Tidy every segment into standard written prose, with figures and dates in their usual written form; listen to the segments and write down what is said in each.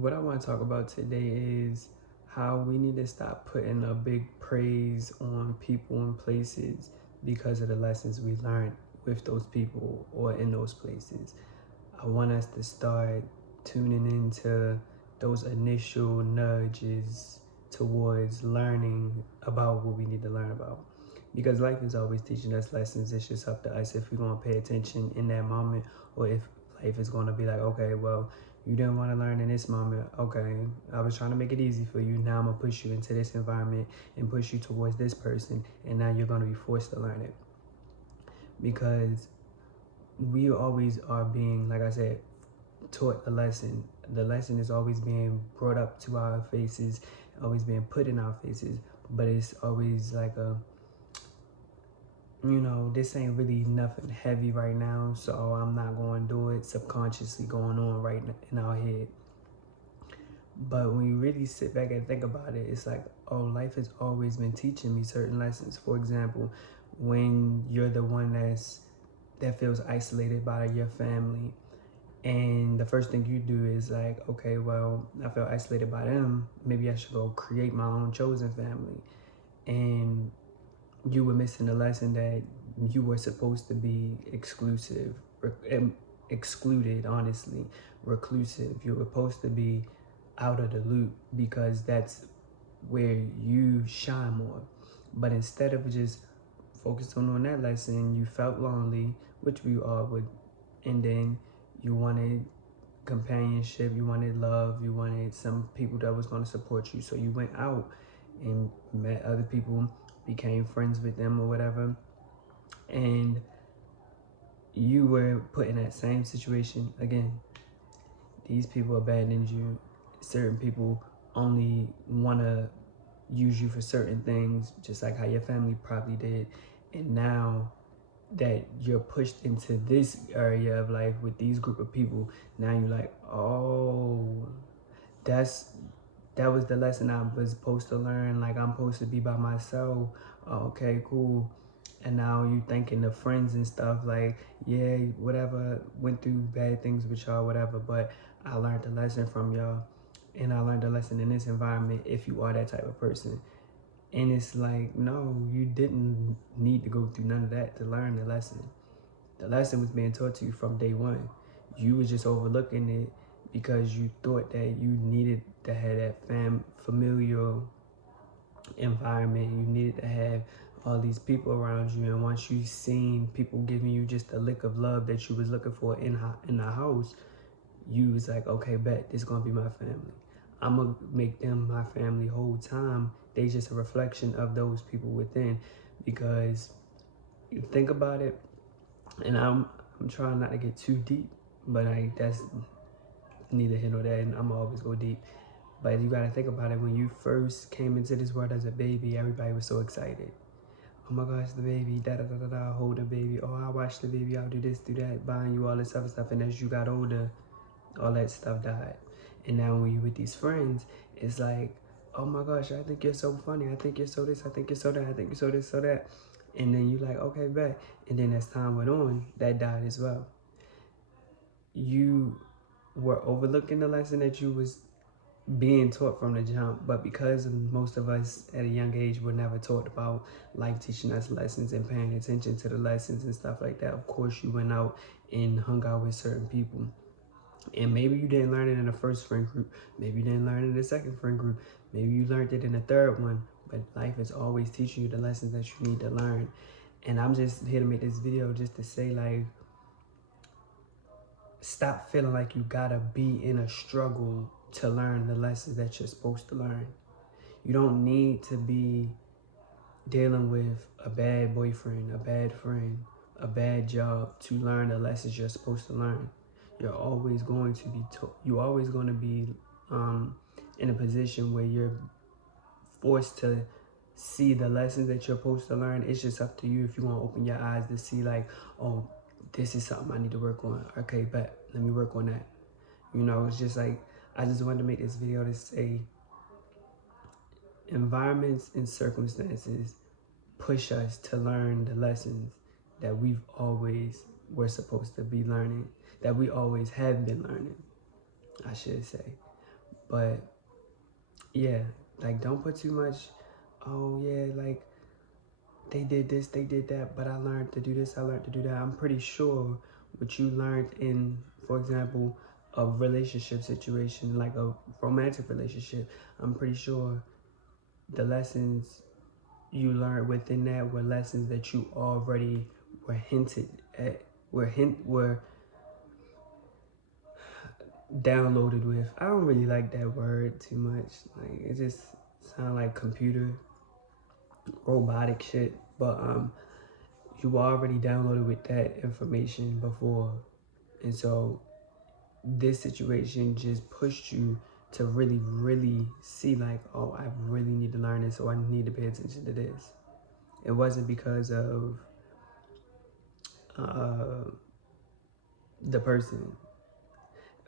What I want to talk about today is how we need to stop putting a big praise on people and places because of the lessons we learned with those people or in those places. I want us to start tuning into those initial nudges towards learning about what we need to learn about. Because life is always teaching us lessons. It's just up to us if we're going to pay attention in that moment, or if life is going to be like, okay, well, you didn't want to learn in this moment. Okay, I was trying to make it easy for you. Now I'm going to push you into this environment and push you towards this person. And now you're going to be forced to learn it. Because we always are being, like I said, taught a lesson. The lesson is always being brought up to our faces, always being put in our faces. But it's always like this ain't really nothing heavy right now, so I'm not going to do it. Subconsciously going on right in our head. But when you really sit back and think about it, it's like, oh, life has always been teaching me certain lessons. For example, when you're the one that feels isolated by your family, and the first thing you do is like, okay, well, I feel isolated by them. Maybe I should go create my own chosen family. And you were missing the lesson that you were supposed to be excluded, honestly, reclusive. You were supposed to be out of the loop because that's where you shine more. But instead of just focusing on that lesson, you felt lonely, which we all would, and then you wanted companionship, you wanted love, you wanted some people that was going to support you. So you went out and met other people, became friends with them or whatever, and you were put in that same situation again. These people abandoned you. Certain people only want to use you for certain things, just like how your family probably did. And now that you're pushed into this area of life with these group of people, now you're like, oh, that was the lesson I was supposed to learn. Like, I'm supposed to be by myself. Okay, cool. And now you thinking of friends and stuff like, yeah, whatever, went through bad things with y'all, whatever, but I learned a lesson from y'all. And I learned a lesson in this environment if you are that type of person. And it's like, no, you didn't need to go through none of that to learn the lesson. The lesson was being taught to you from day one. You were just overlooking it because you thought that you needed to have that familial environment. You needed to have all these people around you. And once you seen people giving you just a lick of love that you was looking for in the house, you was like, okay, bet, this is going to be my family. I'm going to make them my family whole time. They just a reflection of those people within. Because you think about it, and I'm trying not to get too deep, but that's neither here nor there, and I'm always go deep. But you gotta think about it. When you first came into this world as a baby, everybody was so excited. Oh my gosh, the baby, da da da da da, hold the baby. Oh, I watch the baby, I'll do this, do that, buying you all this other stuff. And as you got older, all that stuff died. And now when you with these friends, it's like, oh my gosh, I think you're so funny. I think you're so this, I think you're so that, I think you're so this, so that. And then you like, okay, bet. And then as time went on, that died as well. You were overlooking the lesson that you was being taught from the jump, but because most of us at a young age were never taught about life teaching us lessons and paying attention to the lessons and stuff like that, of course you went out and hung out with certain people. And maybe you didn't learn it in the first friend group, maybe you didn't learn it in the second friend group, maybe you learned it in the third one, but life is always teaching you the lessons that you need to learn. And I'm just here to make this video just to say, like, stop feeling like you gotta be in a struggle to learn the lessons that you're supposed to learn. You don't need to be dealing with a bad boyfriend, a bad friend, a bad job to learn the lessons you're supposed to learn. You're always going to be you're always going to be in a position where you're forced to see the lessons that you're supposed to learn. It's just up to you if you want to open your eyes to see, like, oh, this is something I need to work on. Okay, bet, let me work on that. It's just like, I just wanted to make this video to say, environments and circumstances push us to learn the lessons that we've always were supposed to be learning, that we always have been learning, I should say. But yeah, like don't put too much, oh yeah, like they did this, they did that, but I learned to do this, I learned to do that. I'm pretty sure what you learned in, for example, a relationship situation, like a romantic relationship, I'm pretty sure the lessons you learned within that were lessons that you already were hinted at, were downloaded with. I don't really like that word too much. Like it just sounds like computer robotic shit. But you already downloaded with that information before. And so this situation just pushed you to really, really see like, oh, I really need to learn this, or I need to pay attention to this. It wasn't because of the person.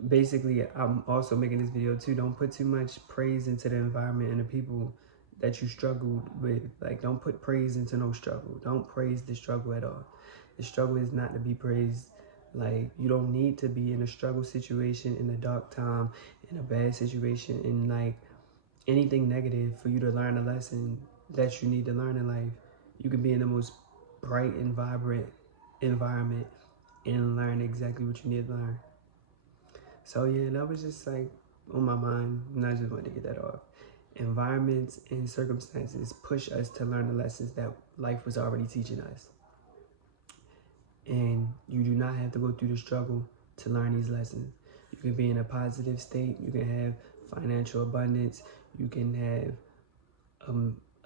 Basically, I'm also making this video too. Don't put too much praise into the environment and the people that you struggled with. Like, don't put praise into no struggle. Don't praise the struggle at all. The struggle is not to be praised. Like, you don't need to be in a struggle situation, in a dark time, in a bad situation, in like anything negative for you to learn a lesson that you need to learn in life. You can be in the most bright and vibrant environment and learn exactly what you need to learn. So yeah, that was just like on my mind, and I just wanted to get that off. Environments and circumstances push us to learn the lessons that life was already teaching us. And you do not have to go through the struggle to learn these lessons. You can be in a positive state, you can have financial abundance, you can have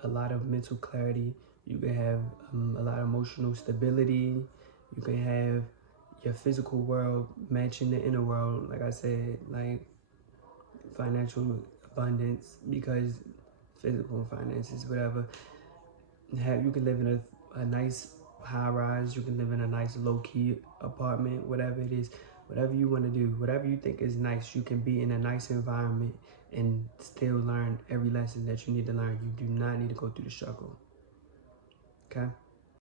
a lot of mental clarity, you can have a lot of emotional stability, you can have your physical world matching the inner world, like I said, like financial abundance, because physical finances, whatever. You can live in a nice high rise, you can live in a nice low key apartment, whatever it is, whatever you want to do, whatever you think is nice, you can be in a nice environment and still learn every lesson that you need to learn. You do not need to go through the struggle. Okay?